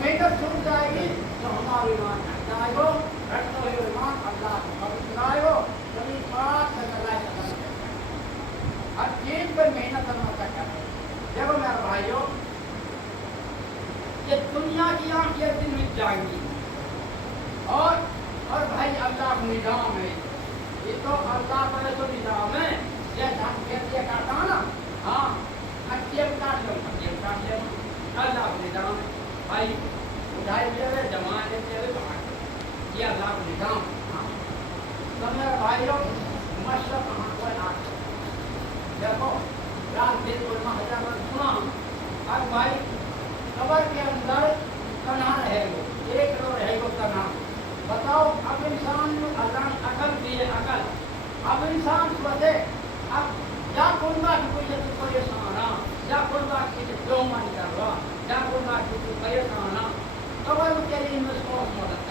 محنت چھوٹ جائے گی تو ہمارا ایمان ہٹ جائے گا. رکھتے ہوئے ایمان اللہ کو قبول سنائے گا. کبھی بات سے اللہ قدم کرتا ہے. ہر چیز پہ محنت کرنا چاہتا ہے. دیکھو میرے بھائیوں, یہ دنیا کی آنکھ یہ دن مٹ جائیں گی, اور بھائی اللہ کا نظام ہے. یہ تو اللہ کا تو نظام ہے. یہ دھن کھیتی کاٹا نا, ہاں جیب کاٹ لو, جیب کاٹ لے, اللہ کا نظام ہے. بھائی اٹھائی دے رہے, جمع دے رہے, یہ اللہ کا نظام. ہاں تو میرے بھائیوں, مشرق کہاں پر آ دیکھو, رات دن علماء حضرات سنا. اب بھائی قبر کے اندر تنہا رہے گا, ایک لوگ رہے گا تنہا. بتاؤ اب انسان نے اللہ عقل دی ہے, عقل. اب انسان سوچے اب یا کنگا کی کوئی تو پریشان ہاں, یا کنگا کی جو من کر رہا, یا کنگا کی کوئی پریشان ہاں, قبر کے لیے میں سوچ مدد